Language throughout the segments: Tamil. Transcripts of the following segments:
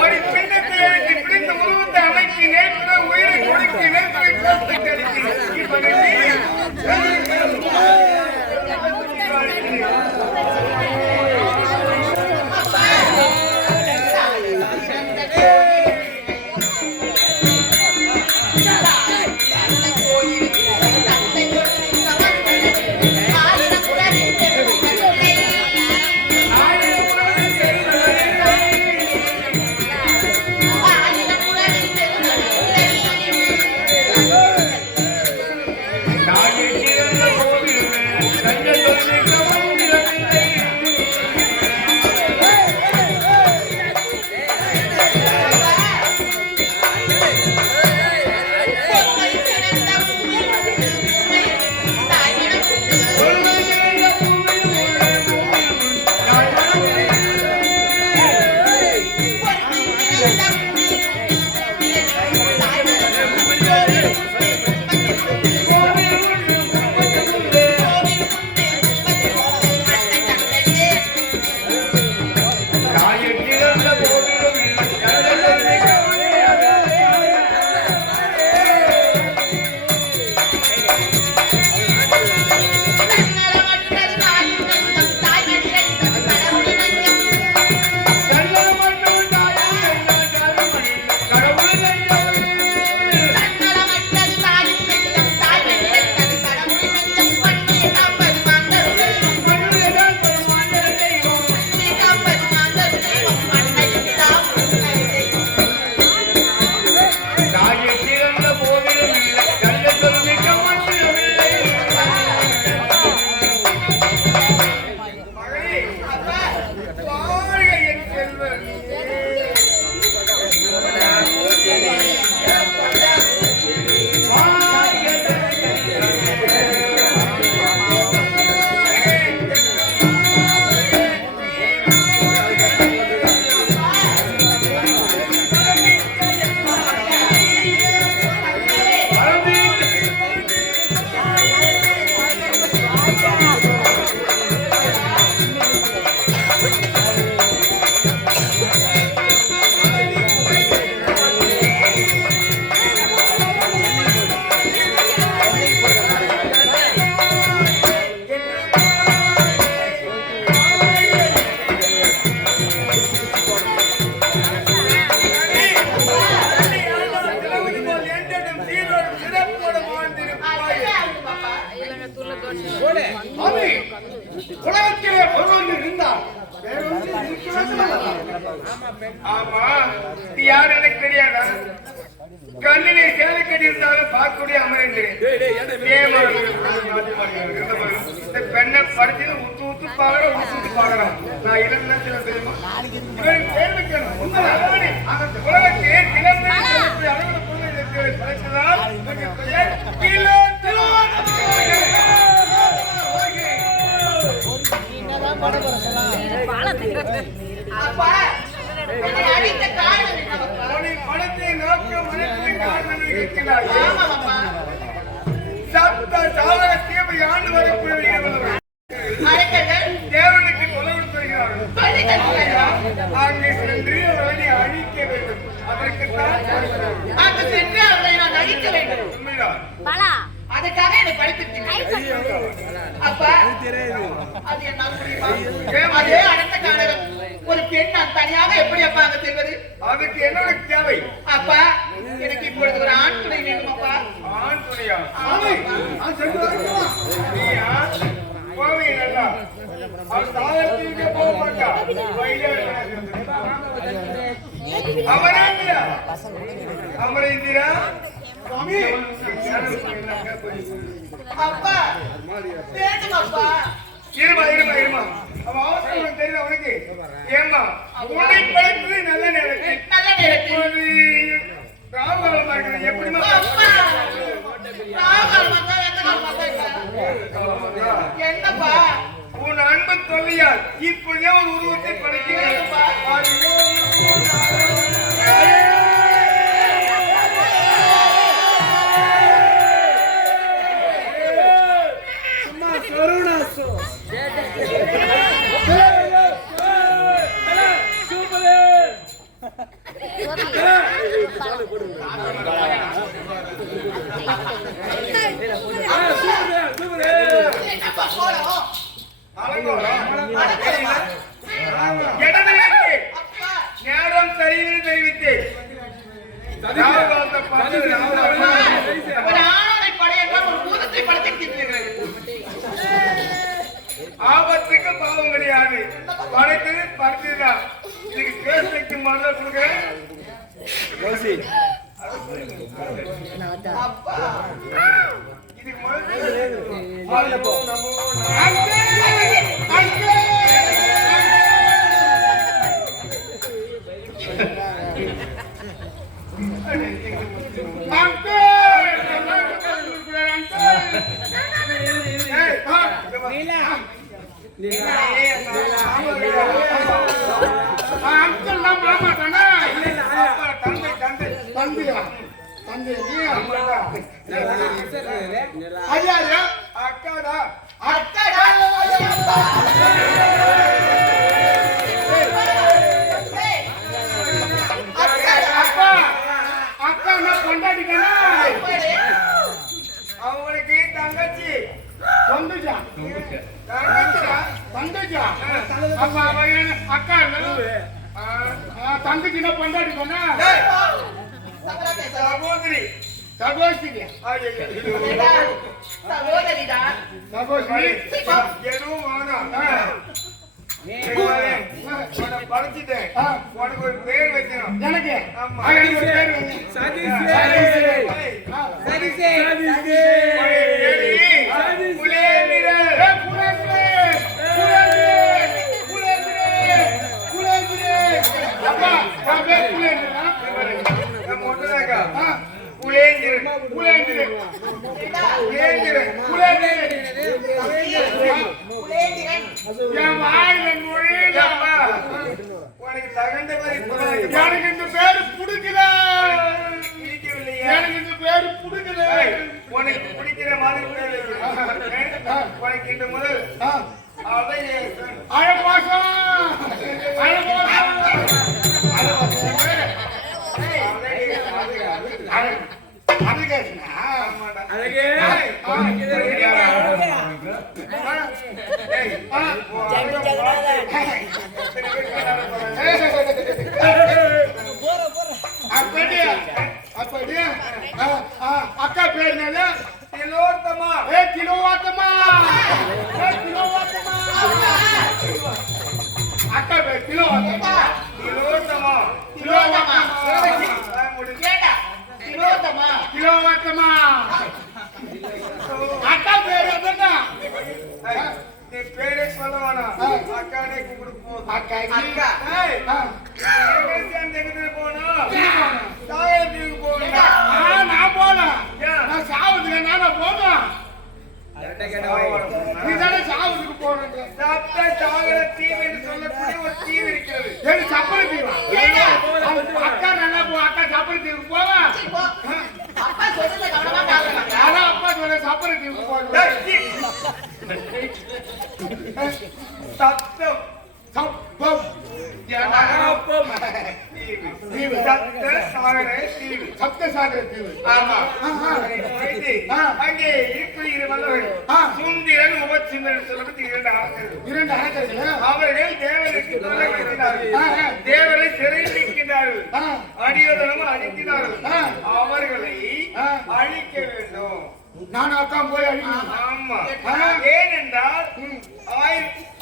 ஒரு பின்னத்தை எனக்கு பிடித்த உருவத்தை அமைக்கிறேன், உயிரை கொடுக்கிறேன், ஆமா, யார் எனக்கு தெரியாதா? கண்ணிலே சேலை கட்டி இருந்தாலும் பார்க்கக்கூடிய அமர்ந்தேன். பெண்ணை படிச்சு உத்து உத்து பாக்குறோம், உத்து உத்து பாக்குறோம். நான் இல்லைன்னா சில தெரியுமா கேள்விக்கணும். உலகத்தை கிளம்பி அளவில் பொருள் படைத்ததால் பணத்தை நோக்க மனத்தின் காரணம் இருக்கிறார். சப்த சாதகத்தையும் ஆண்டு வரக்கூடிய தேவனுக்கு உதவி தருகிறார்கள். அங்கே சென்று அவர்களை அழிக்க வேண்டும். அதற்குத்தான் அங்கு சென்று அவர்களை நான் அழிக்க வேண்டும். அதுக்காக என்னை படித்திருக்கீங்க. அப்ப அது என்ன புரியுமா? அதே அடுத்த காலம் ஒரு பெண் நான் தனியாக எப்படி அப்பா அங்க செல்வது? அதுக்கு என்ன தேவை? அப்பா எனக்கு இப்பொழுது ஒரு ஆண் துணை வேணும். அப்பா ஆண் துணையா? போவே நல்லா அவர் சாதத்திற்கு போக மாட்டா. அமரேந்திரா அப்பா வேண்டும். அப்பா இருமா இருமா இருமா. அவ அவசரம் தெரியல உனக்கு. ஏமா உன்னை படிப்பது நல்ல நேரத்தில் நல்ல நேரத்தில் ராகுகாலமா இருக்கிறது எப்படிமா? என்னப்பா உன் அன்பு தொல்லையால் இப்படியே ஒரு உருவத்தை படிக்கிறேன். என்னப்பா கோலம் நேரம் சரின்னு தெரிவித்து ஆபத்துக்கு பாவம் கிடையாது. படைத்தது படைத்ததுதான். இதுக்கு கேசக்கு மருந்து கொடுக்குறேன். இதுக்கு அக்காடா அக்காடா அவங்களுக்கு தங்கச்சி தந்துச்சா தந்துச்சா அப்ப அக்கா தங்கச்சினா பொண்டாடி பண்ணா சகோதரி சகோதரி சகோதரி எதுவும் வேணாம் படிச்சுட்டேன் உனக்கு ஒரு பேர் வைக்கணும் எனக்கு உனக்கு தகுந்த மாதிரி எனக்கு இந்த பேரு பிடிக்கல எனக்கு இந்த பேரு பிடிக்கல உனக்கு பிடிக்கிற மாதிரி உனக்கு இந்த முதல் அழகோசம் அக்கா பேர் திலோத்தமா திலோவாத்தமா அக்கா பேர் திலோவாத்தமா திலோத்தமா திலோவாத்தமா திலோத்தமா திலோவாத்தமா அக்கா பேர் என்ன நீ பேரே சொல்ல வேணாம் அக்கானே கூப்பிடு போ அக்கா அக்கா போனோம் சாவதுக்கு போகணும் நான் போனேன் நான் சாவதுக்கு நான் போனேன் நீதானே சாவதுக்கு போனேன் சாப்பிட்ட சாகர தீவு என்று சொல்லக்கூடிய ஒரு தீவு இருக்கிறது ஏன் சப்பர தீவா அக்கா நல்லா போ அக்கா சப்பர தீவுக்கு போவா அப்பா சொல்றத கவனமா கேளுங்க அதான் அப்பா சொல்ற சப்பர தீவுக்கு போறேன் சத்தம் சப்பம் அங்கே சுந்திரன் உபசிந்தன் சொல்லப்பட்டு இரண்டு அரசர்கள் அவர்கள் தேவனுக்கு தேவரை சிறையில் நிற்கின்றார்கள் அடியோதனும் அழிக்கிறார்கள் அவர்களை அழிக்க வேண்டும் நான் அக்கா போய் ஆமா ஏனென்றால்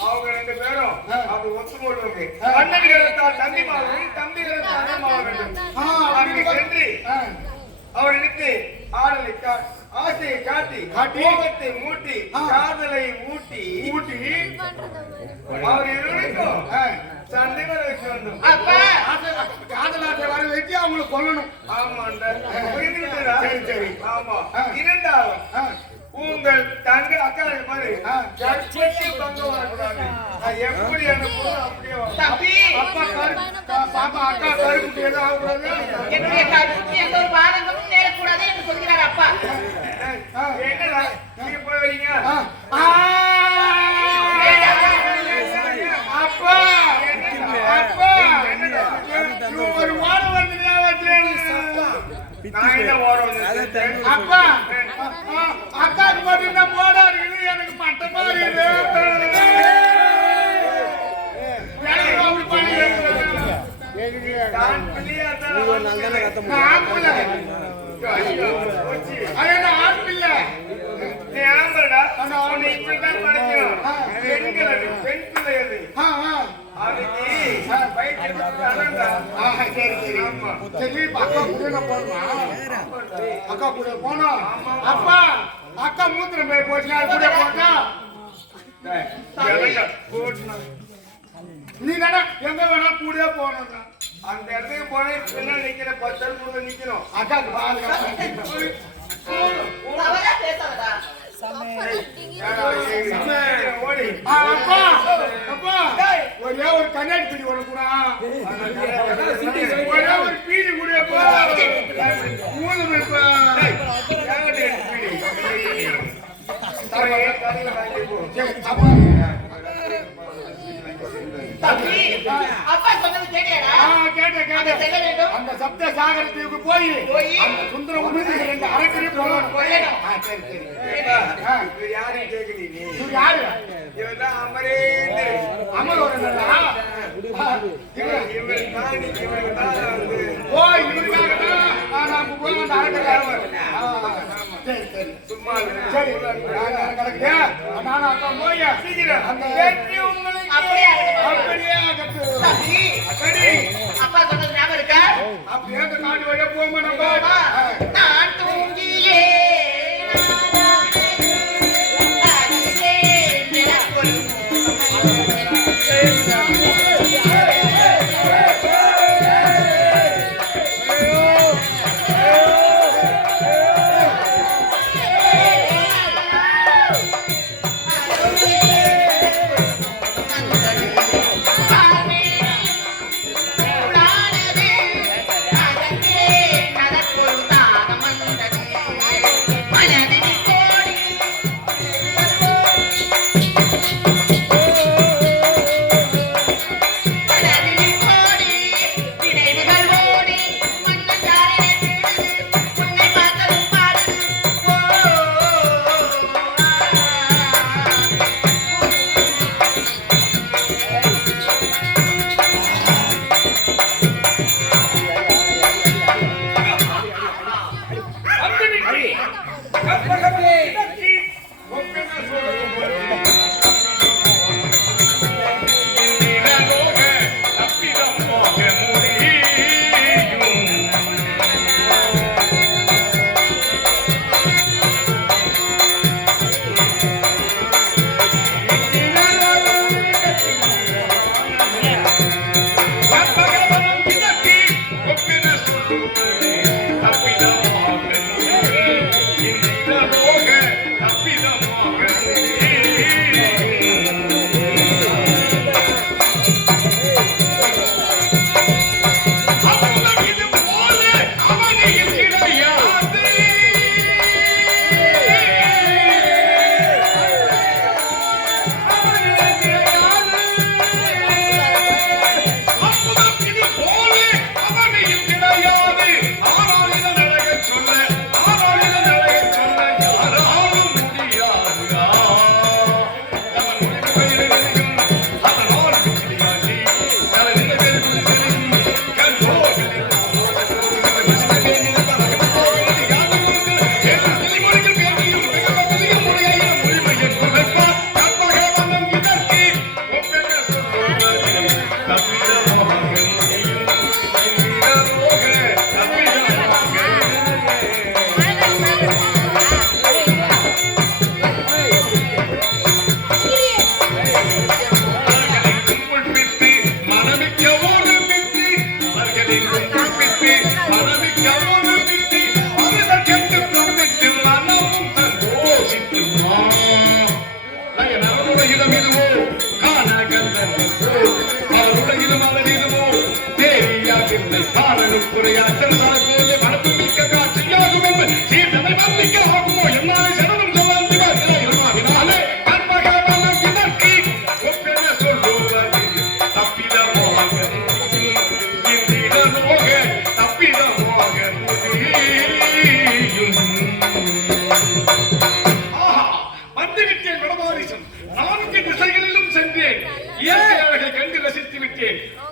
அவங்க ரெண்டு பேரும் அது ஒத்துக்கொள்வாங்க அண்ணன்களத்தால் தம்பிமாகவும் தம்பிகளத்தால் அண்ணன்மாக வேண்டும் சென்று அவர்களுக்கு ஆடலை ஆசையை காட்டி கோபத்தை மூட்டி காதலை ஊட்டி அவர் இருவருக்கும் சண்டை வர வைக்க வேண்டும் காதல் ஆசை வர வச்சு அவங்களை கொல்லணும் ஆமாண்டா சரி சரி ஆமா இரண்டாவது உங்கள் தங்க அக்கா பாரு பங்கு வரக்கூடாது எப்படி அனுப்புவோம் அப்படியே அப்பா பாப்பா அக்கா கருப்பு எல்லாம் ஆகக்கூடாது என்னுடைய கருப்பு எந்த ஒரு பாதங்களும் நேரக்கூடாது என்று சொல்கிறார் அப்பா என்னடா நீங்க போய் வரீங்க அப்பா அப்பா ஒரு வாரம் வந்து நான் என்ன ஓட வந்து அப்பா அக்கா கூட போனோம். அப்பா அக்கா மூத்திரம் போய் போச்சு கூட போட்டா நீ தானே எங்க வேணா கூட போனோம். அந்த இடத்துக்கு போனா பின்னாடி நிக்கிற 10 பேர் கூட நிக்கணும். அக்காக்கு பாருங்க ஒரே ஒரு கண்ணாடி பிடி ஒண்ணு கூட ஒரே ஒரு பீடி கூட அந்த சப்த சாகரத்துக்கு போய் அந்த சுந்தரம் ரெண்டு அரைக்கடி போகணும். யாரு கேக்குறீங்க? யாரு அமர் ஒரு சும்மா சரி நானும் அக்கா போய் சீக்கிரம் அப்பா சொன்னது ஞாபகம் இருக்கா? அப்படியே அந்த காட்டு வழியா போமா நம்ம நான் தூங்கியே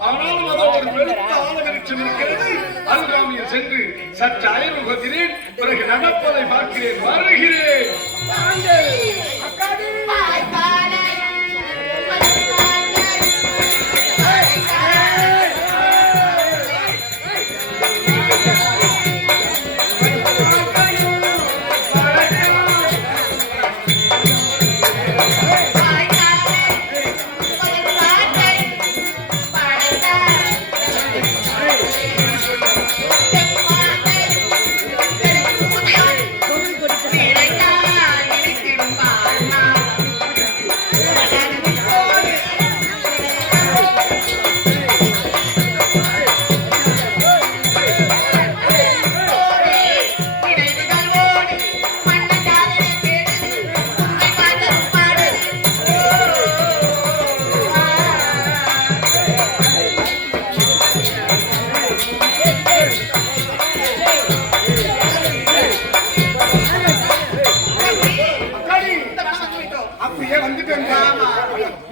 ஆனாலும் அதோடு வெளுத்த ஆலகரிச்சம் இருக்கிறது. அதுதான் சற்று அறிமுகத்தினேன், பிறகு நடப்பதை பார்க்கிறேன், வருகிறேன்.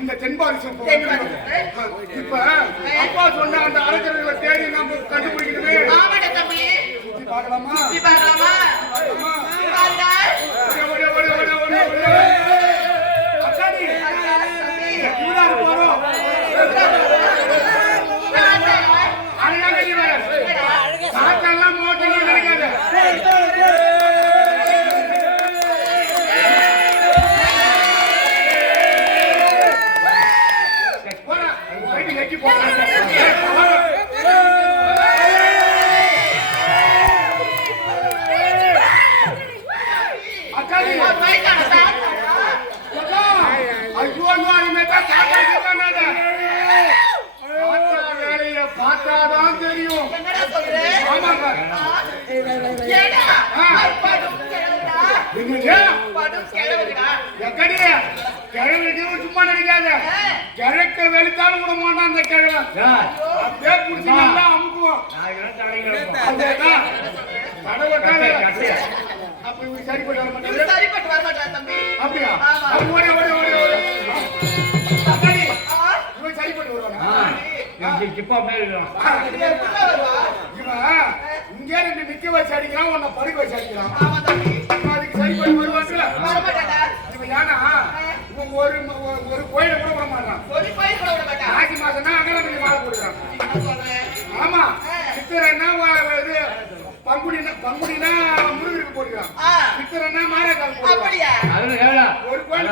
இந்த தென்பாரிசு இப்ப அப்பா சொன்ன அந்த அரசர்களை தேடி நம்ம கண்டுபிடிக்கணுமே. பார்க்கலாமா? காட்டெல்லாம் மோட்டெல்லாம் நினைக்காத. பார்த்தாதான் தெரியும். சும்மா நினைக்காத, கிழக்க வெளுத்தாலும் விட மாட்டான் அந்த கிழமை. அப்படியே புடிச்சு நல்லா அமுக்குவோம். அப்படி சரிப்பட்டு வர மாட்டேன். சரிப்பட்டு வர மாட்டேன் தம்பி. அப்படியா? ஓடி ஓடி ஓடி ஓடி சரிப்பட்டு வருவாங்க. இங்கே ரெண்டு நிக்க வச்சு அடிக்கிறான், உன்னை படுக்க வச்சு அடிக்கிறான். அதுக்கு சரிப்பட்டு வருவாங்க. இவன் ஏன்னா இவன் ஒரு கோயில கூட விட மாட்டான். ஆசி மாசம்னா அங்கே கொஞ்சம் மாலை போடுறான். ஆமா, சித்திரன்னா இது பங்குடினா முருகருக்கு போடுறான். சித்திரன்னா மாரியக்கால் போடுறான். ஒரு கோயில்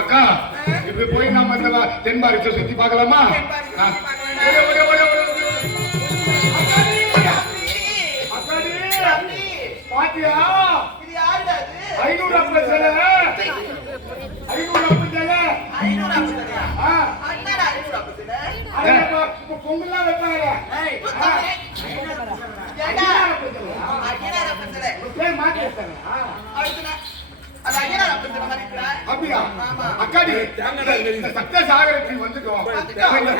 அக்கா இப்ப போய் நம்ம இந்த தென்பாரிசை சுத்தி பார்க்கலாமா? பாத்தியா 500 அப்படி சில 500 அப்படி சில 500 அப்படி சில அண்ணா 500 அப்படி சில அது பொங்கல்லாம் வைப்பாங்க. அக்காடி சத்த சாகரத்தில் வந்துட்டோம்.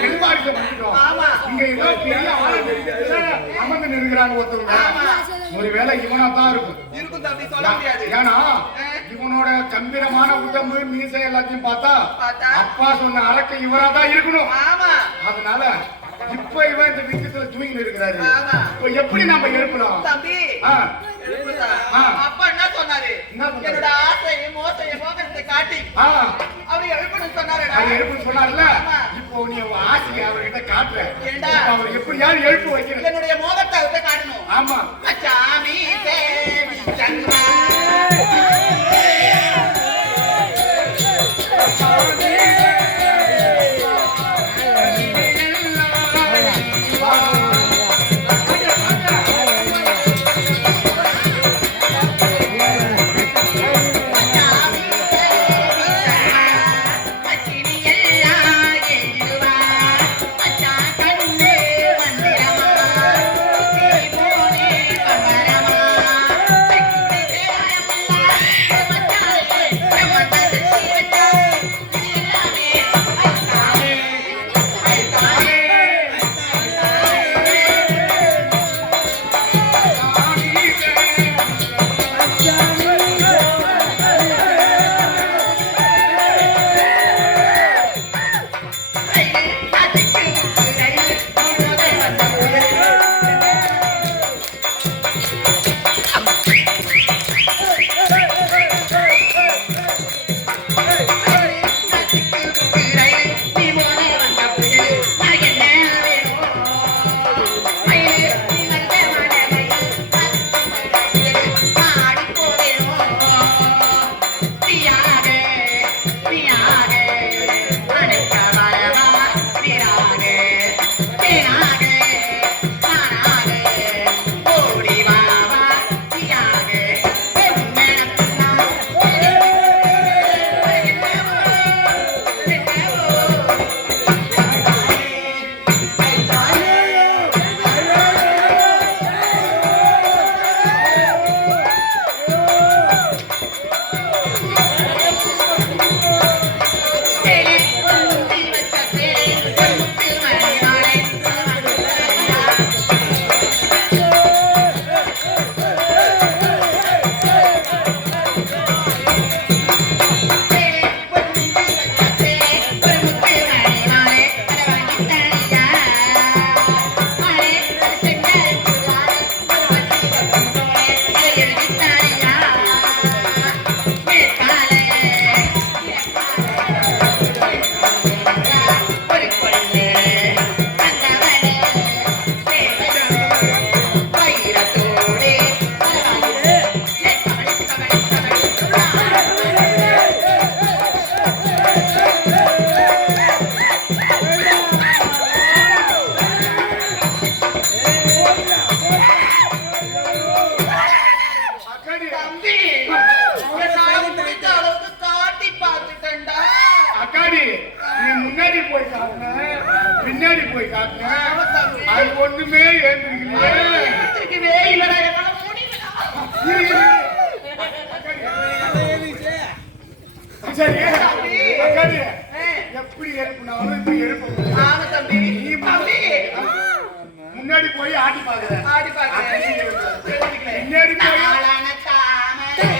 தென்பாரிசை வந்துட்டோம். இங்க ஏதோ பெரிய அமர்ந்து நிற்கிறாங்க ஒருத்தவங்க. ஒருவேளை இவனா தான் இருக்கும். ஏன்னா இவனோட கம்பீரமான உடம்பு மீசை எல்லாத்தையும் பார்த்தா அப்பா சொன்ன அரக்கை இவரா தான் இருக்கணும். அதனால இப்ப இவன் இந்த விக்கத்துல தூங்கி இருக்கிறாரு. இப்ப எப்படி நம்ம எழுப்பலாம் தம்பி? அப்பா என்ன சொன்னாரு? என்னோட ஆசையை மோசையை மோகத்தை காட்டி அவர் எழுப்பணும் சொன்னாரு. எழுப்பணும் சொன்னார்ல. இப்போ நீ ஆசையை அவர்கிட்ட காட்டுற. அவர் எப்படியாவது எழுப்பு வைக்கணும். என்னுடைய மோகத்தை அவர்கிட்ட காட்டணும். ஆமா சாமி தேவி சந்திரா Bye. போய் காட்டினேன் அது ஒண்ணுமே ஏந்திருக்கவே இல்லடா என்னால முடியலடா சரி அக்காடி எப்படி எழுப்பினாலும் இப்படி எழுப்ப ஆமா தம்பி தம்பி முன்னாடி போய் ஆட்டி பாக்குறேன் ஆடி பாக்குறேன் முன்னாடி போய் ஆளான தாமரை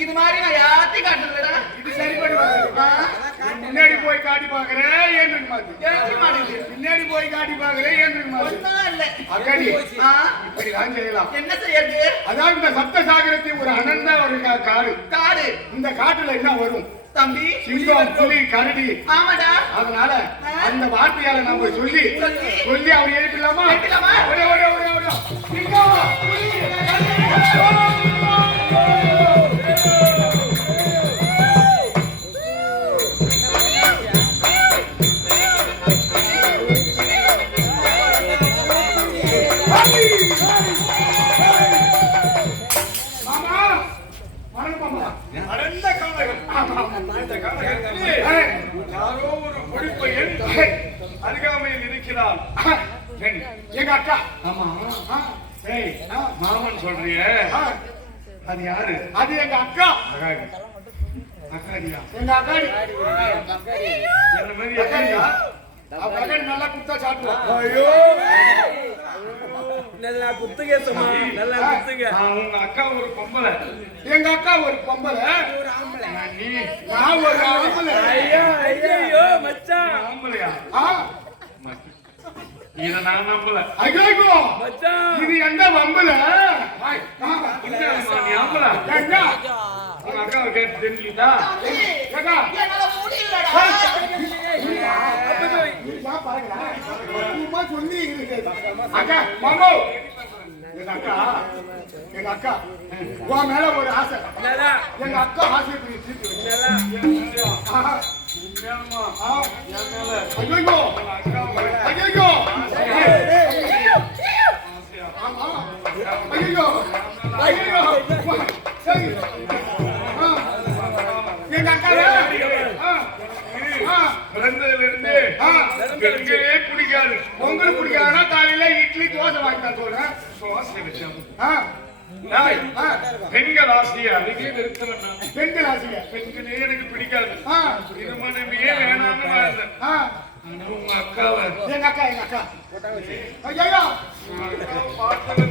இது மாதிரி நான் யாத்தி காட்டுறேடா இது சரி பண்ணுவாங்க முன்னாடி போய் காட்டி பாக்குறேன் ஏன் மாதிரி பின்னாடி போய் காட்டி பாக்குறேன் ஏன் மாதிரி அக்காடி இப்படி தான் செய்யலாம் என்ன செய்யறது அதாவது இந்த சப்த சாகரத்தில் ஒரு அனந்த ஒரு காடு காடு இந்த காட்டுல என்ன வரும் தம்பி சிங்கம் புலி கரடி ஆமாடா அதனால அந்த வார்த்தையால நாம சொல்லி அவர் எழுப்பிடலாமா ஓட ஓட ஓட ஓட சிங்கம் புலி யாரோ ஒரு பொடிப்பையன் அருகாமையில் இருக்கிறான் எங்க அக்கா மாமன் சொல்றிய அது யாரு அது எங்க அக்கா அக்காடியா எங்க அக்காடி என்ன மாதிரி அக்காடியா அக்காடி நல்லா குத்தா சாப்பிடுவோம் ஐயோ நல்லா குத்துங்க சும்மா நல்லா குத்துங்க உங்க அக்கா ஒரு பொம்பளை எங்க அக்கா ஒரு பொம்பளை ஒரு ஆம்பளை நான் ஒரு ஆம்பளை ஐயோ ஐயோ மச்சான் ஆம்பளையா ஆ இத நான் நம்பல ஐயோ மச்சான் இது எந்த வம்புல நீ ஆம்பளை எங்க உங்க அக்காவை கேட்டு தெரிஞ்சுக்கிட்டா எங்க என்னால முடியலடா சும்மா சொல்லி அக்கா மாமோ எங்க அக்கா உன் மேல ஒரு ஆசை நல்லா எங்க அக்கா ஆசை தீர்த்து நல்லா எங்க அக்கா பிறந்ததுல இருந்து பெண்களே பிடிக்காது பொங்கல் பிடிக்காதுன்னா காலையில இட்லி தோசை வாங்கி தர சொல்றேன் சுவாசம் வச்சோம். ஆ, நாய், ஆ, பெண்கள் ஆசையை அருகே நிறுத்தவன் நான். பெண்கள் ஆசையா? பெண்களே எனக்கு பிடிக்காது. ஆ, திருமணமே வேணாம்னு வாழ்ந்தேன். ஆ, ஆனா உங்க அக்காவை எங்க அக்கா ஐயா பார்த்து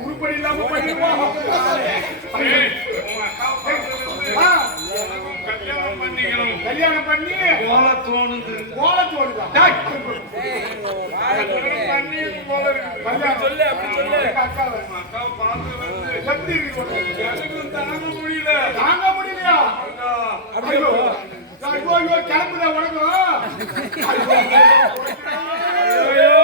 உருப்படி இல்லாம பண்ணிடுவோம். கல்யாணம் பண்ணிக்கணும். கல்யாணம் பண்ணி போல தோணுது. கோலத்தோடுதான் கல்யாணம் பண்ணி போல இருக்கு. கல்யாணம் சொல்லு அப்படி சொல்லு அக்காவை அக்காவை பார்த்து வந்து எப்படி இருக்கு? எனக்கும் தாங்க முடியல. தாங்க முடியலையா? அப்படி ஐயோ ஐயோ ஐயோ கிளம்புதா உனக்கு? ஐயோ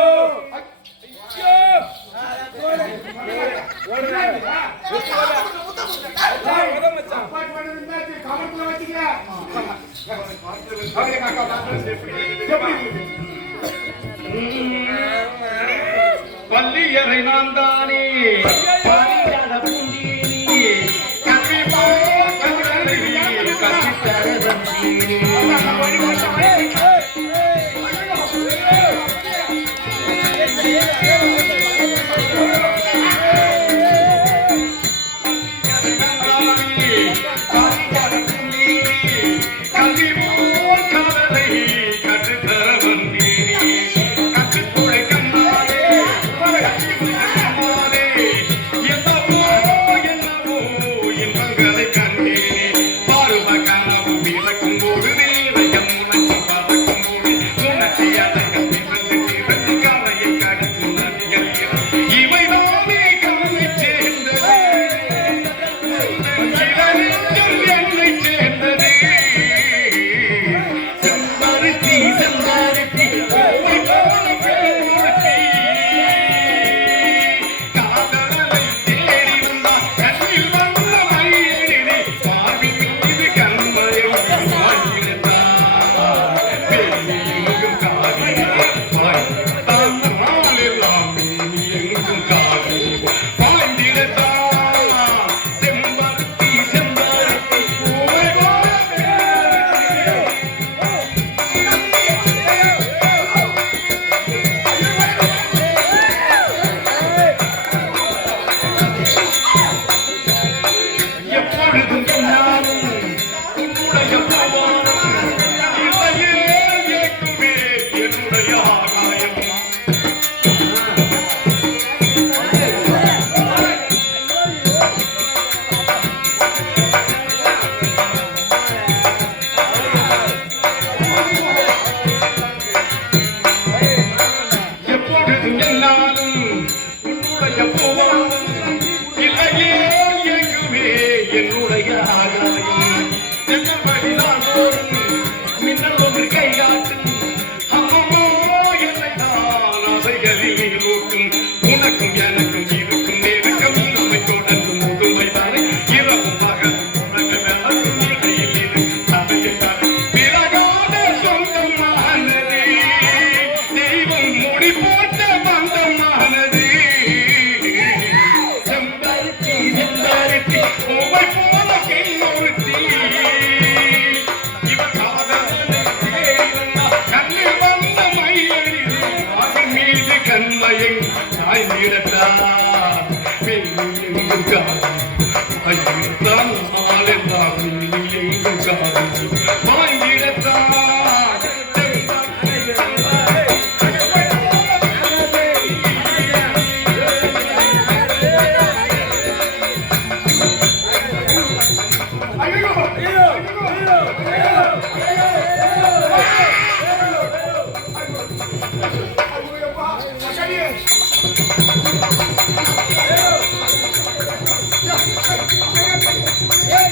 பள்ளியறை நான் தானே Yeah.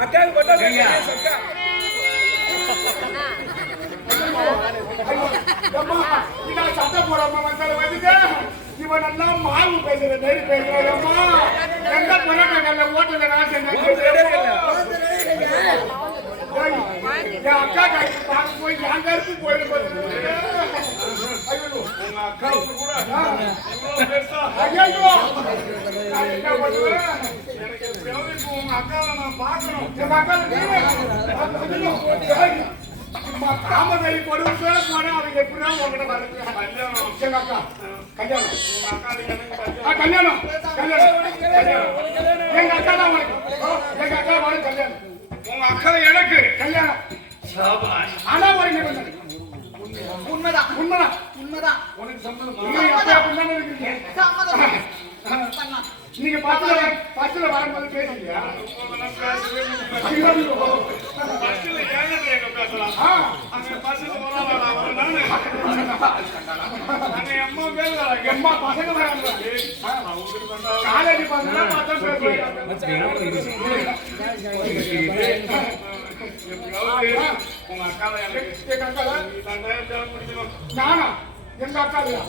அக்காவுக்கு மட்டும் அக்கா சத்தம் போடாம வந்தால வந்துட்டு இவன் நல்லா மாவு பேசுற மாதிரி பேசுறாமா எங்க போறாங்க ஓட்டல அக்கா காய்ச்சி பார்க்க போய் என் கருத்து போயிடுவோம் என்ன பண்ணுவேன் உங்க அக்காவை நான் பார்க்கணும் எங்க அக்கா தாமரை பொருள் போனா அவங்க எப்படிதான் உங்ககிட்ட வருது எங்க அக்கா கல்யாணம் கல்யாணம் கல்யாணம் எங்க அக்கா தான் எங்க அக்கா வாங்க கல்யாணம் உங்க அக்கா எனக்கு கல்யாணம் ஆனா ஒரு நிபந்தனை உண்மைதான் உண்மைதான் உண்மைதான் உனக்கு சம்மதம் இருக்கீங்க நீங்க பஸ்ல வரும்போது பேசுறீங்க எம்மா பசங்க வராங்க காலேஜ் பசங்க உங்க அக்காவை எங்க அக்காவை நானா எங்க அக்கா இல்லையா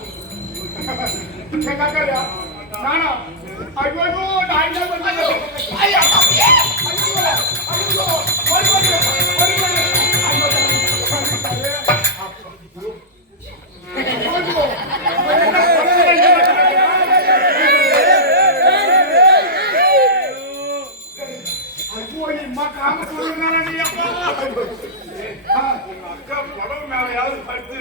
எங்க அக்கா இல்லையா நானா ஐயோ நான் ஐயா அக்கா படம் மேலையாவது படுத்து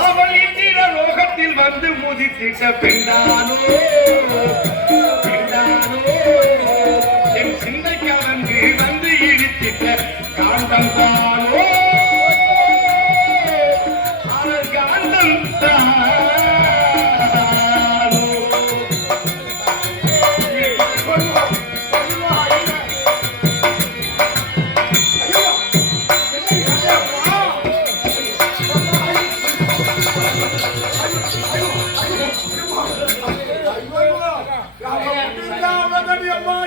அவள் இந்திர லோகத்தில் வந்து முதித்திட்ட பெண்ணானோ பெண்ணானோ என் சிந்தைக்கு அவன்று வந்து இடித்திட்ட காந்தம் தானோ அவர் காந்தம் தானோ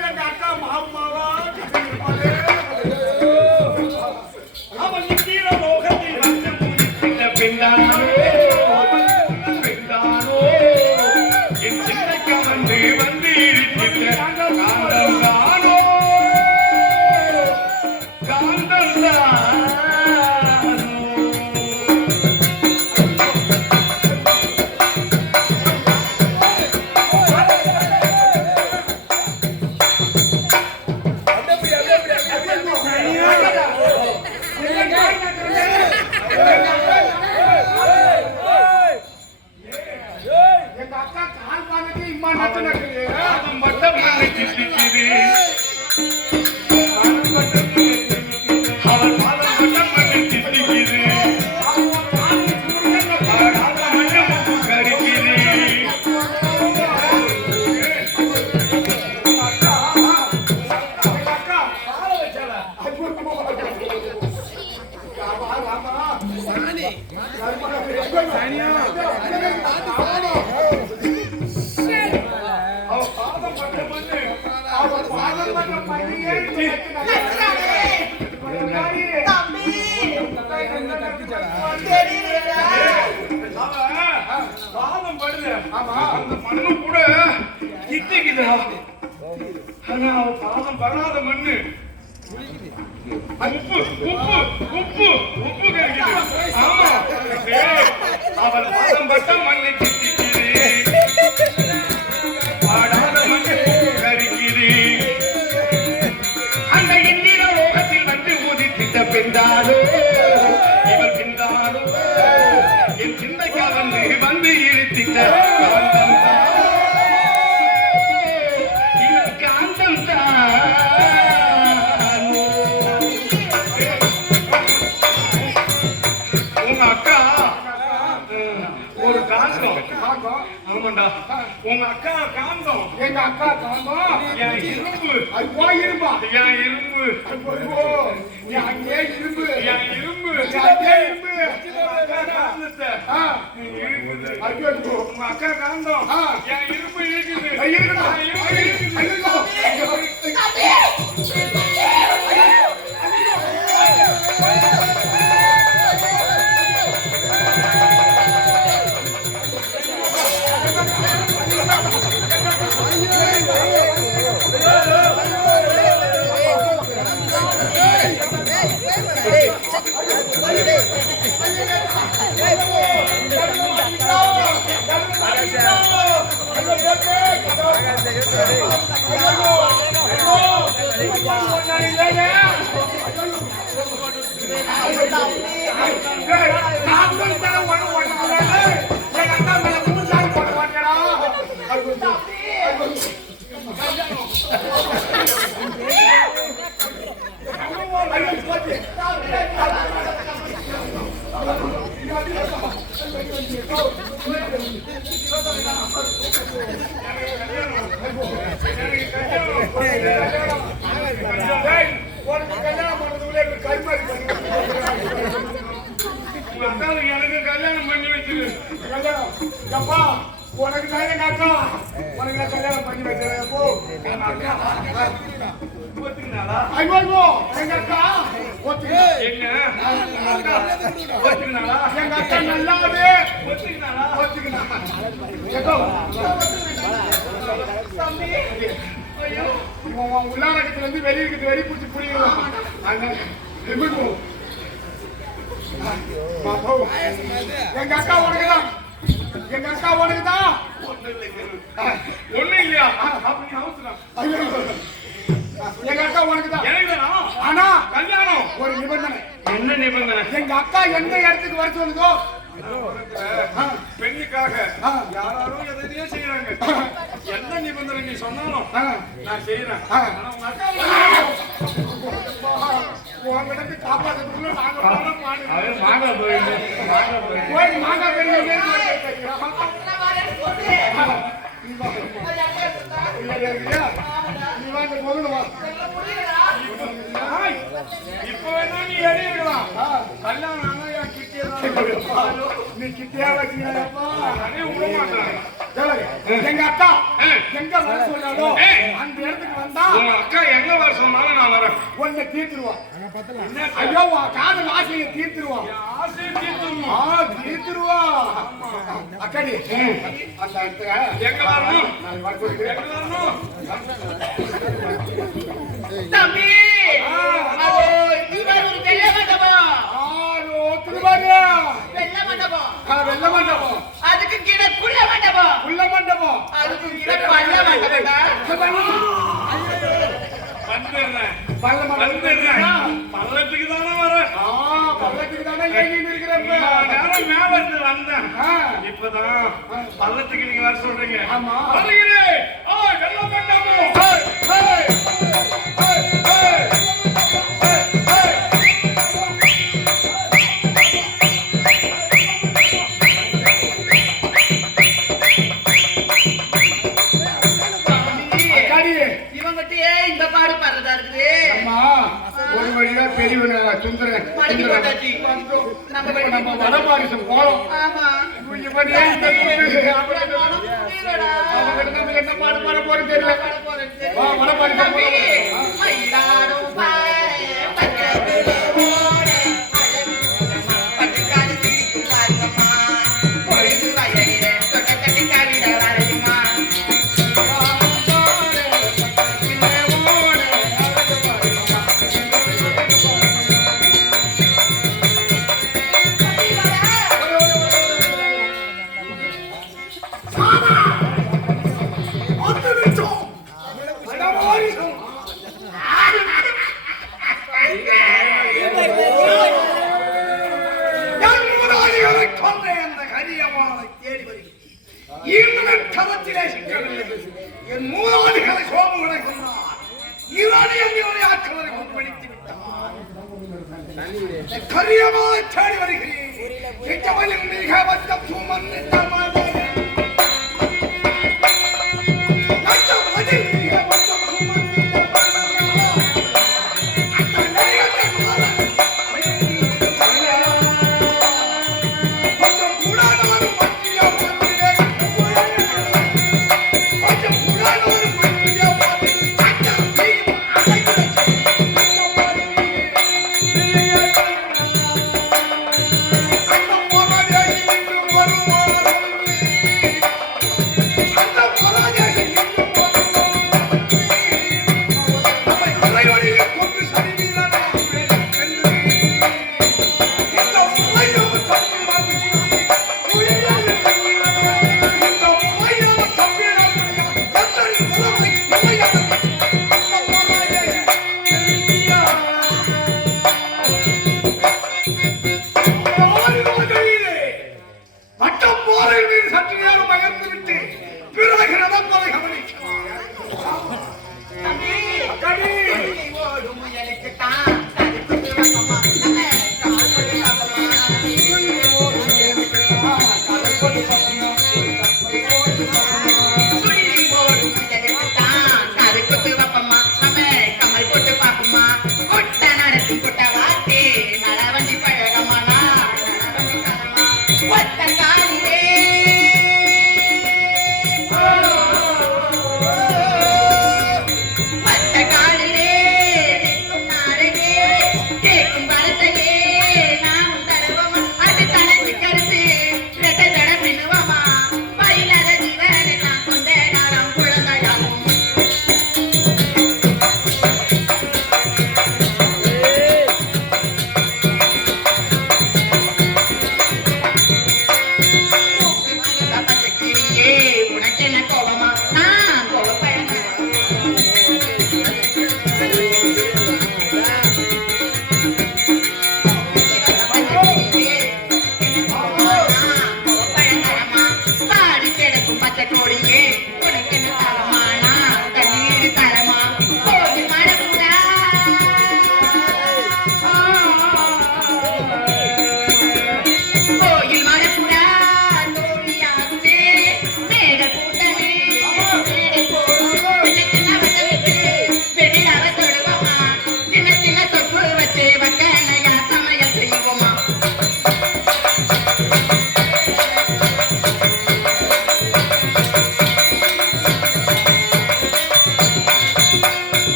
எங்க அக்கா மாமாவா அவன் இந்திர லோகத்தில் வந்து முதித்திட்ட பெண்ணானோ பெண்ணானோ என் சிந்தைக்கு அவன்று வந்து இடித்திட்ட காந்தம் தானோ காந்தம் தானோ எங்க அக்கா கால் பானைக்கு இம்மா நட்டு நட்டு மட்டும் திட்டிக்குது அவள் பாதம் மட்டும் பண்ணி திட்டிக்குது கடிக்குது பாதம் படுது அந்த மண்ணு கூட திட்டிக்குது ஆனா அவ பாதம் படாத மண்ணு உப்பு உப்பு உப்பு உப்பு கிடைக்குது. ஆமா அவள் பாதம் பட்ட மண்ணை கிட்டிக்குது, பாடாத மண்ணை கறிக்குது. அந்த இந்திர லோகத்தில் வந்து ஊதித்திட்ட பெண்டாலோ இவர் பிந்தாலோ என் சிந்தைக்கா வந்து இழுத்திட்ட காந்தம் தான், இவர் காந்தம் தான். உங்க அக்கா ஒரு காந்தம். ஆமாண்டா, உங்க அக்கா காந்தம். எங்க அக்கா காந்தம். என் இரும்பு. அது போய் இரும்பா. என் இரும்பு. அங்கே இரும்பு. என் இரும்பு. அங்கே இரும்பு. உங்க அக்கா காந்தம். என் இரும்பு இருக்குது. எனக்கு கல்யாணம் பண்ணி வச்சிரு. அப்பா உனக்கு தான் எங்க அக்கா, உனக்கு நான் கல்யாணம் பண்ணி வச்சிருக்கேன். ஐயோ எங்க அக்கா எங்க அக்கா நல்லாவே உள்ளாரகத்துல இருந்து வெளியிருக்கிறது வெளி பிடிச்சி புரியும். எங்க அக்கா உனக்குதான், எங்க அக்கா உனக்குதான். ஒண்ணு இல்லையா? எங்க அக்கா உனக்குதான். ஆனா கல்யாணம் ஒரு நிபந்தனை. என்ன நிபந்தனை? எங்க அக்கா எந்த இடத்துக்கு வர சொல்லுதோ பெண்ணுக்காக யாரும் எதையோ செய்யறாங்க. என்ன நிபந்தனை நீ சொன்னாலும் நான் செய்யறேன். உங்ககிட்ட காப்பாற்றுறதுக்குள்ள நாங்க போய் மாங்கா பெரிய இப்ப வேணா நீ எழுதிடலாம். கல்யாணம் நீ கிட்டியா வச்சுக்கப்பா விட மாட்டேன். எங்க அக்கா எங்க வர சொன்னாலும் அந்த இடத்துக்கு வந்தா உங்க அக்கா எங்க வர சொன்னாலும் நான் வரேன். உன்னை தீர்த்துருவான். ஐயோ காதல் ஆசையை தீர்த்துருவான். ஆசையை தீர்த்துருவா. அக்காடி அந்த இடத்துல எங்க வரணும்? எங்க வரணும்? தம்பி திருவாரூர் வெள்ள மண்டபம். வெள்ள மண்டபம். வெள்ள மண்டபம். அதுக்கு கீழே குள்ள மண்டபம். உள்ள மண்டபம். அதுக்கு கீழே பள்ள மண்டபம். பள்ளத்துக்கு தானே வர. பள்ளத்துக்கு தானே இருக்கிறப்ப மேல இருந்து வந்தேன். இப்பதான் பள்ளத்துக்கு நீங்க வர சொல்றீங்க. வருகிறேன். வெள்ள மண்டபம். நம்ம வடபாரிசம் போறோம். என்ன பாடு பாட போறது தெரியல. வடபாரிசம் கரியமாய் தேடி வருகிறேன். எச்சமயம் மிக வச்சம் சுமந்த மகனே. நச்சமதில் மிக வச்சம் சுமந்த மகனே. அத்தனையத்தை மாறன். கொஞ்சம் கூடாதாரும் மத்திய மத்திலே. கொஞ்சம் கூடாதாரும் மத்திய மத்திலே. அச்சம் தீயும் அலைகிறது.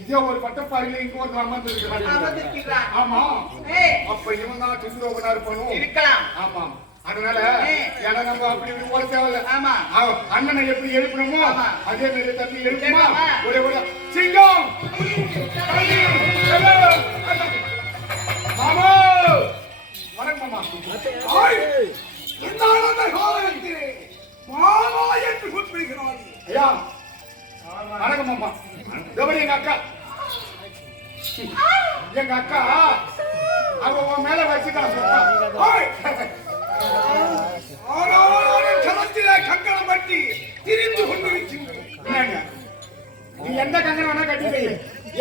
இதே ஒரு பட்டப்பாறையில இங்க ஒரு அமர்ந்திருக்கிறான். ஆமா, அப்ப இவன் தான் துந்துரோகனா இருக்கலாம். ஆமா, அதனால ஏன்னா நம்ம அப்படி இப்படி ஓட தேவையில்ல. ஆமா, அண்ணனை எப்படி எழுப்பணுமோ அதே மாதிரி தம்பி எழுப்புமா. ஒரே ஒரு சிங்கம் மாமா, வணக்கம் மாமா. இந்த ஆனந்த காலத்திலே மாமா என்று கூப்பிடுகிறான். ஐயா வணக்கம் மாமா. எங்க அக்கா, எங்க அக்கா அவ உன் மேல வச்சுட்டா. கங்கணம் கட்டி திரிந்து கொண்டிருக்கின்றன. நீ எந்த கங்கணம் வேணா கட்டி,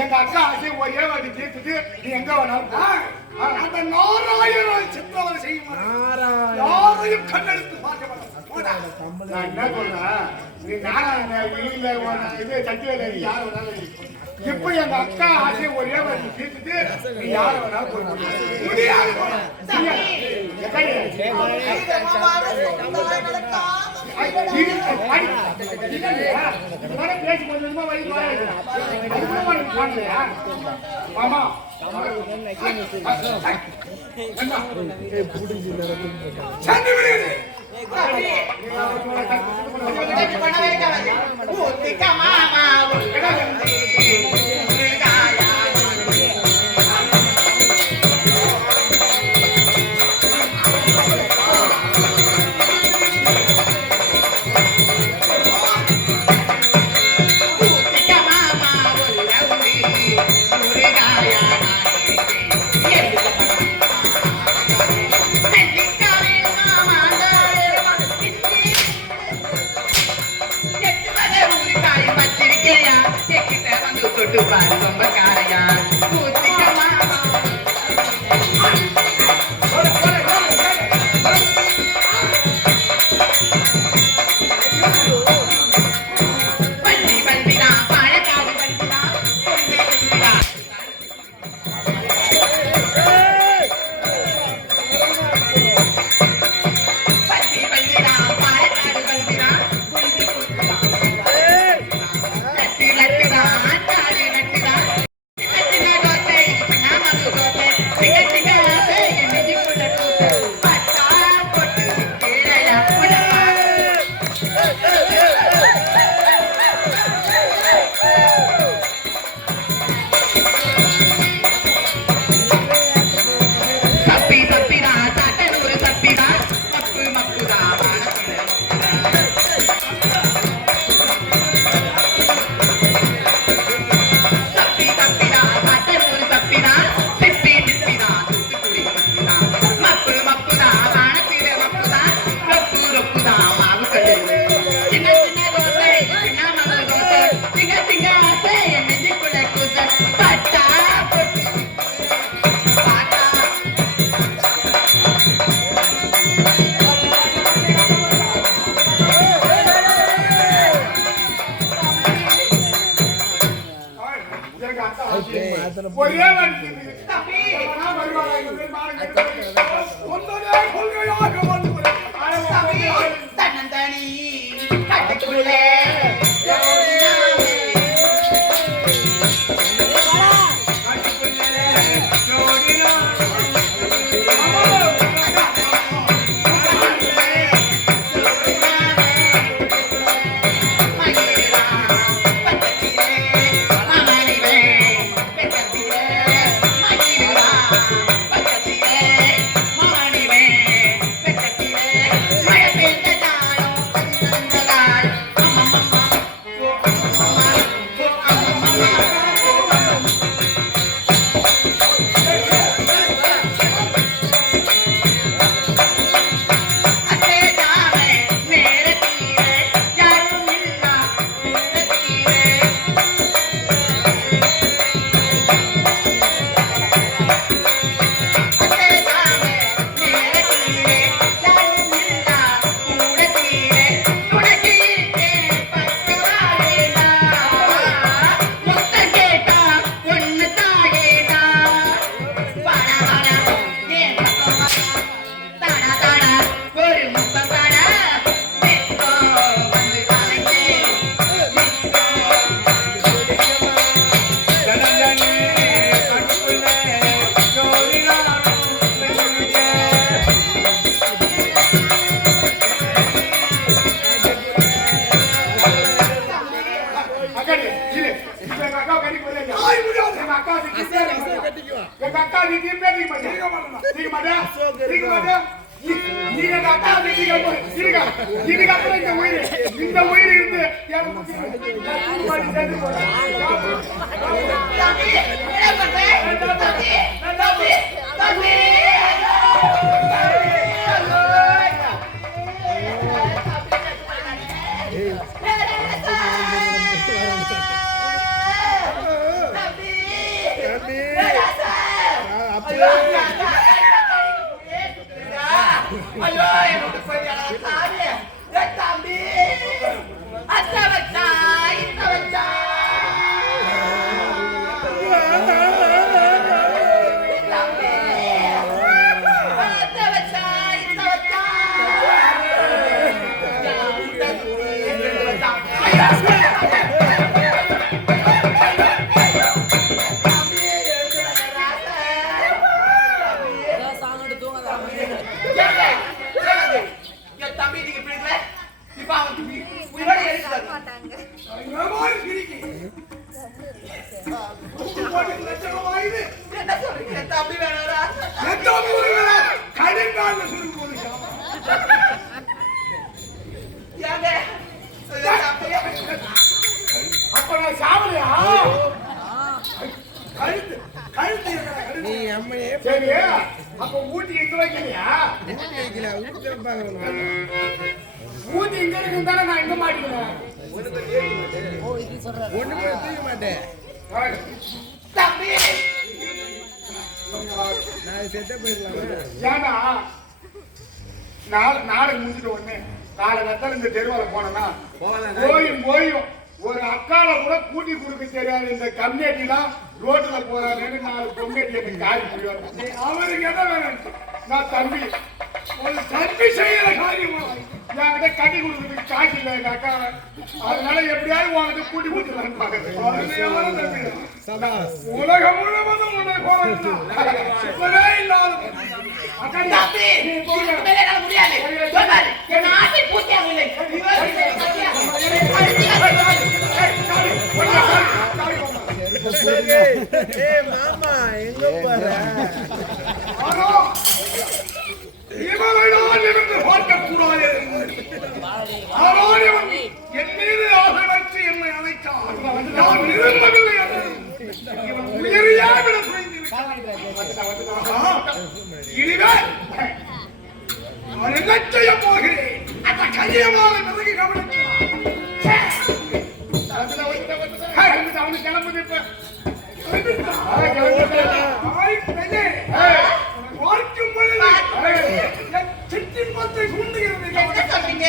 எங்க அக்கா ஆசை ஒரே வாட்டி தீர்த்துட்டு நீ எங்க வேணாலும் அந்த நாராயணன் சித்திரவதை செய்யும் யாரையும் கண்ணெடுத்து பார்க்க. நான் என்ன சொல்றேன், நீ நாராயண இது சத்தியில யாரு வேணாலும் இப்ப எங்க அக்கா ஆசை ஒரே வாட்டி தீர்த்துட்டு நீ யார வேணாலும் போய் முடியாது. பேசி கொஞ்சமா வயசு மாமா எட்டு தொட்டு பாரு ரொம்ப காரையா ஊத்திக்கமா ஒரே தன்னந்தனி கட்டுக்குள்ளே இதுக்கப்புறம் இந்த உயிர் இருந்து அப்ப ஊட்டி எங்க வைக்கலையா? ஊட்டி இங்க இருக்குன்னு தானே நான் எங்க மாட்டிக்கிறேன். தம்பி ஏன்னா நாளை முடிஞ்சிட்டு உடனே காலகட்டத்தில் இந்த தெருவால போனோம்னா போயும் ஒரு அக்கால கூட கூட்டி கொடுக்க தெரியாது இந்த கம்யூனிட்டிலாம் ரோட்ல போறாருன்னு 4 பொங்கேட்டி எனக்கு காரி புரியாது. அவருக்கு என்ன வேணும்? நான் தம்பி ஒரு தம்பி செய்யற காரியமா என்கிட்ட கட்டி கொடுக்குறதுக்கு காசு இல்லை எங்க அக்கா. அதனால எப்படியாவது உங்ககிட்ட கூட்டி கொடுத்துருவான்னு பாக்குறேன். உலகம் முழுவதும் இல்லாத தம்பி இதுக்கு மேல என்னால முடியாது. சொல்வாரு என் ஆசை பூர்த்தி ஆகவில்லை. மாமா எங்க போற இவனைதான் இருந்து பார்க்கக்கூடாது. என் மீது ஆசை வச்சு என்னை அழைத்தான். நான் விரும்பவில்லை. இவன் உயிரையே விட இனிமேல் நான் என்ன செய்ய போகிறேன்? அந்த கையமான பிறகு கவனிக்கலாம். அவனுக்கு கிளம்புது இப்ப. பார்க்கும் பொழுது சிட்டி பத்தை குண்டுகிறது. என்ன சொல்றீங்க?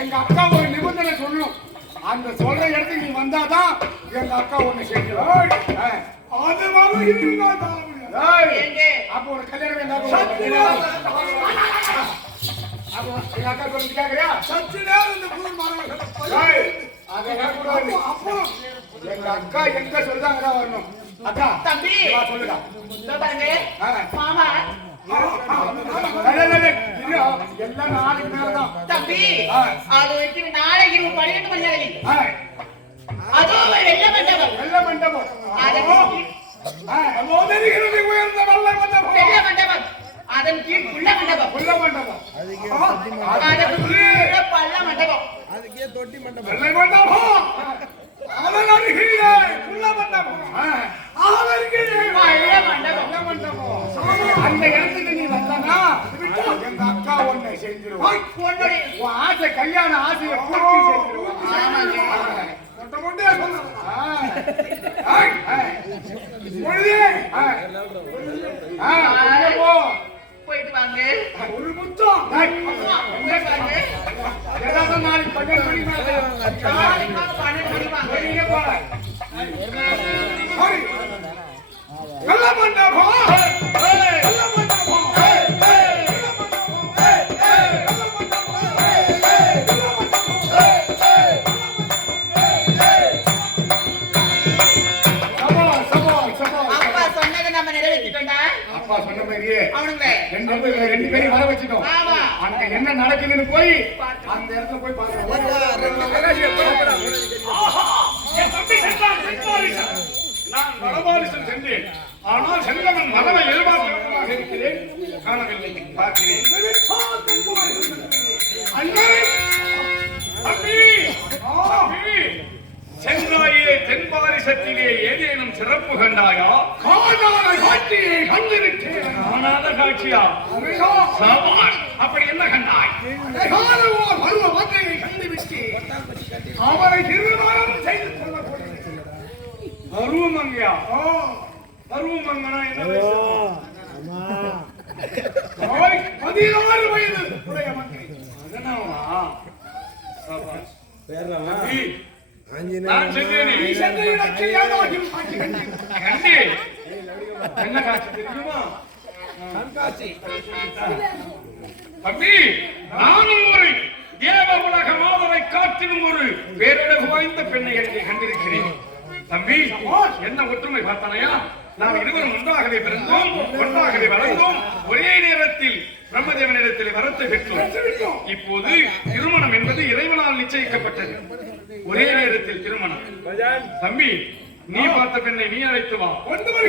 எங்க அக்கா ஒரு நிபந்தனை சொல்லணும். அந்த சொல்ற இடத்துக்கு நீ வந்தாதான் எங்க அக்கா ஒண்ணு செய்யணும். அது அப்ப ஒரு கல்யாணம் அப்போ எங்க அக்கா சொல்லி கேக்குறியா? சற்று நேரம் இந்த புது அப்புறம் எங்க அக்கா எங்க சொல்றாங்கதான் வரணும். அக்கா தம்பி சொல்லுடா. மாமா எல்லாம் நாளைக்கு மேலதான் தம்பி. அது வச்சு நாளை 12 மணி நேரம் அதுவும் வெள்ள மண்டபம். வெள்ள மண்டபம் உயர்ந்த வெள்ள மண்டபம். வெள்ள மண்டபம் அதன் கீழ் புள்ள மண்டபம். புள்ள மண்டபம் அதன் கீழ் பள்ள மண்டபம். அதுக்கே தொட்டி மண்டபம். வெள்ளை மண்டபம் அதன் அருகிலே புள்ள மண்டபம். அந்த இடத்துக்கு நீ வந்தனா எங்க அக்கா ஒண்ணு செஞ்சிருவான். ஆசை கல்யாண ஆசையை பூர்த்தி செஞ்சிருவான். 12 மணி வாங்க. நீங்க போங்க. நல்ல மண்டபம். நல்ல மண்டபம். அப்பா சொன்னதை நம்ம நிறைவேற்றிட்டோம்டா. அப்பா சொன்ன மாதிரியே அவனுங்க ரெண்டு பேரும் வர வச்சுட்டோம். ஆமா. அங்க என்ன நடக்குதுன்னு போய் அந்த இடத்துல போய் பாருங்க. நான் வடபாரிசன் சென்றேன். ஆனால் சென்றவன் மதவை எதிர்பார்க்கிறவனாக இருக்கிறேன். காணவில்லை, பார்க்கிறேன். அண்ணே! அண்ணி! அண்ணி! சென்றாயே தென்பாரிசத்திலே ஏதேனும் சிறப்பு கண்டாயா? காணாத காட்சியை கண்டிருக்கிறேன். காணாத காட்சியா? சபாஷ்! அப்படி என்ன கண்டாய்? பருவ மங்கையை கண்டுவிட்டு அவரை திருமணம் செய்து கொள்ளக்கூடிய பருவமங்கையா? பருவமங்கனா என்ன வயசு? 16 வயது உடைய மங்கை. அதனாவா? சபாஷ். நான் சென்றேனே. நீ சென்ற இடத்தில் ஏதாச்சும் காட்சி கண்டு. என்ன காட்சி தெரியுமா? கண்காட்சி. தம்பி, நானும் ஒரு தேவ உலக மாதரை காட்டிலும் ஒரு பேரழகு வாய்ந்த பெண்ணை கண்டிருக்கிறேன். தம்பி, என்ன ஒற்றுமை பார்த்தானையா? நாம் இருவரும் ஒன்றாகவே பிறந்தோம், ஒன்றாகவே வளர்ந்தோம், ஒரே நேரத்தில் பிரம்மதேவனிடத்தில் வரத்தை பெற்றோம். இப்போது திருமணம் என்பது இறைவனால் நிச்சயிக்கப்பட்டது. ஒரே நேரத்தில் திருமணம். தம்பி, நீ பார்த்த பெண்ணை நீ அழைத்து வா,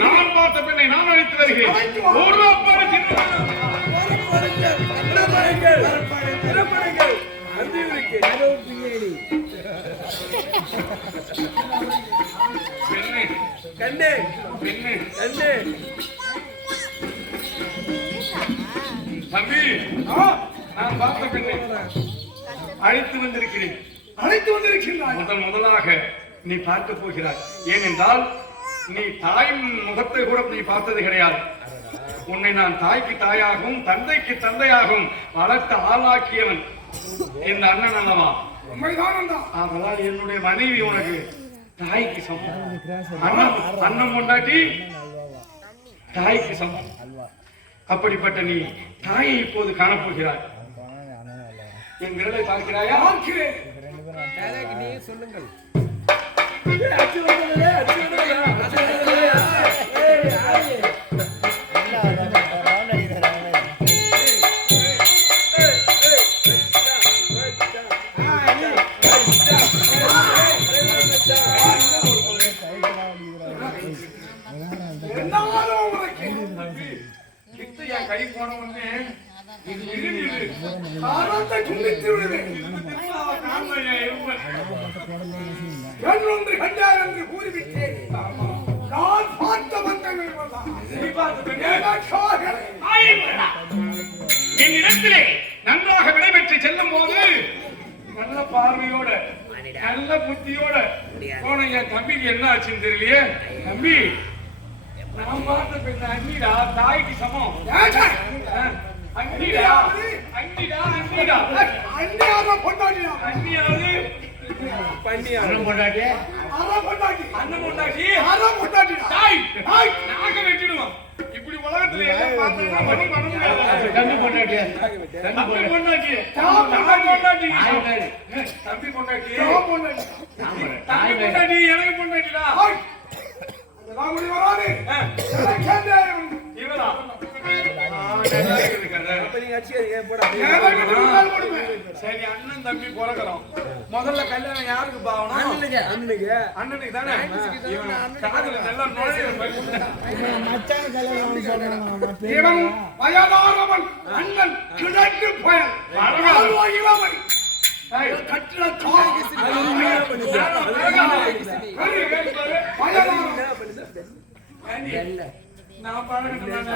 நான் பார்த்த பெண்ணை நான் அழைத்து வருகிறேன். ஒரு அப்படி திருமணம். கண்ணே பெண்ணு கண்ணே தம்பி, நான் பார்த்த பெண்ணை அழைத்து வந்திருக்கிறேன். முதலாக நீ பார்க்க போகிறாய். ஏனென்றால் நீ தாயின் முகத்தை கூட நீ பார்த்தது கிடையாது. உன்னை நான் தாய்க்கு தாயாகவும் தந்தைக்கு தந்தையாகவும் வளர்த்து ஆளாக்கியவன் இந்த அண்ணன் அல்லவா? அதனால் என்னுடைய மனைவி உனக்கு தாய்க்கு சமம். அண்ணன் கொண்டாட்டி தாய்க்கு சமம். அப்படிப்பட்ட நீ தாயை இப்போது காணப்போகிறாய். என் விரலை பார்க்கிறாயா? நீ சொல்லுங்கள். கை போன உடனே இது இறுதியது. காரணத்தை துண்டித்து விடுவேன். ஒன்று கண்டார் என்று கூறிவிட்டேன். நான் பார்த்த மந்தங்கள் என்னிடத்திலே நன்றாக விடைபெற்று செல்லும் போது நல்ல பார்வையோட நல்ல புத்தியோட போன என் தம்பிக்கு என்ன ஆச்சுன்னு தெரியலையே. தம்பி, நான் பார்த்த பெண்ண அண்ணிடா, தாய்க்கு சமம். அண்ணிடா அண்ணிடா அண்ணிடா அண்ணியாவது பொண்டாட்டியா? அண்ணியாவது அண்ணன் பொண்டாட்டி, அண்ணன் பொண்டாட்டி, அண்ணன் பொண்டாட்டி, அண்ணன் பொண்டாட்டி, தாய் தாய் நாக வெட்டிடுவான். இப்படி உலகத்துல எல்லாம் பார்த்தா மணி பண்ண முடியாது. தம்பி பொண்டாட்டி, தம்பி பொண்டாட்டி, தம்பி பொண்டாட்டி, தம்பி பொண்டாட்டி, தம்பி பொண்டாட்டி, எனக்கு பொண்டாட்டிடா. ராமுடி வராது. இவரா? சரி, அண்ணன் தம்பி பிறக்கிறோம். முதல்ல கல்யாணம் யாருக்கு பாவனா? அண்ணனுக்கு தானே. காதுல நல்லா நுழைய வயதானவன் அண்ணன் கிழக்கு பயன் நான் பழகிட்டேன்.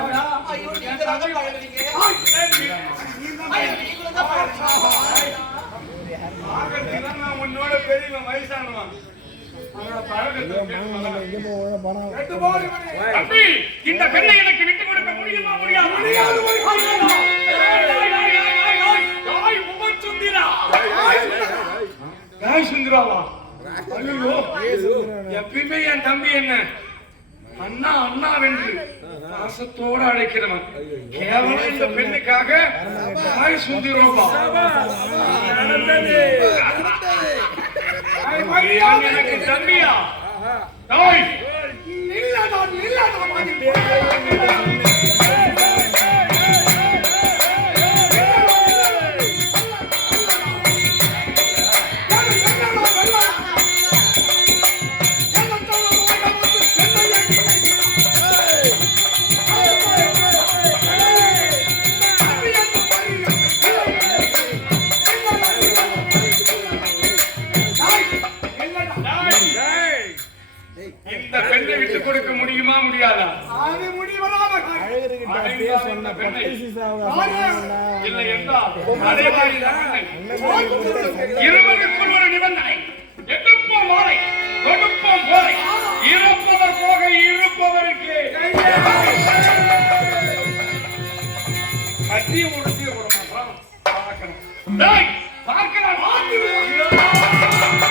உன்னோட பெரிய வயசானவன் இந்த பெண்ணை எனக்கு விட்டு கொடுக்க முடியுமா? முடியாது. தாய் சுந்தராவா? ஐயோ, எப்பயுமே என் தம்பி என்ன அண்ணா அண்ணா வென்று பாசத்தோடு அழைக்கிறவன். கேவலம் இந்த பெண்ணுக்காக தாய் சுந்தராவா? எனக்கு தம்பியா? தாய் இந்த பெண்ணை விட்டு கொடுக்க முடியுமா முடியாதா? இல்லை என்றால் அதே மாதிரி இருவருக்குள் ஒரு நிபந்தனை. எடுப்போம் மாலை, கொடுப்போம் போலை, இருப்பவர் போக இருப்பவருக்கு கட்டிய உடுத்திய போட மாட்டான். பார்க்கலாம் பார்க்கலாம்.